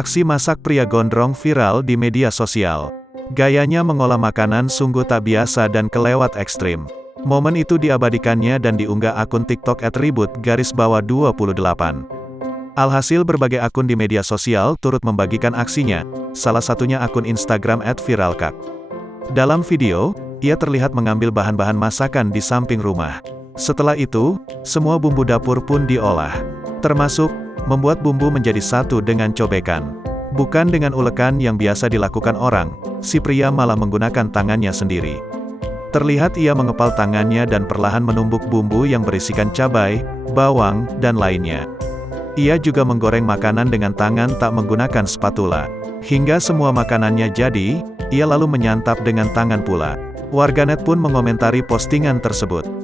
Aksi masak pria gondrong viral di media sosial. Gayanya mengolah makanan sungguh tak biasa dan kelewat ekstrim. Momen itu diabadikannya dan diunggah akun TikTok @ribut_28. Alhasil berbagai akun di media sosial turut membagikan aksinya, salah satunya akun Instagram @viralkak. Dalam video, ia terlihat mengambil bahan-bahan masakan di samping rumah. Setelah itu, semua bumbu dapur pun diolah. Termasuk, membuat bumbu menjadi satu dengan cobekan. Bukan dengan ulekan yang biasa dilakukan orang, si pria malah menggunakan tangannya sendiri. Terlihat ia mengepal tangannya dan perlahan menumbuk bumbu yang berisikan cabai, bawang, dan lainnya. Ia juga menggoreng makanan dengan tangan tak menggunakan spatula. Hingga semua makanannya jadi, ia lalu menyantap dengan tangan pula. Warganet pun mengomentari postingan tersebut.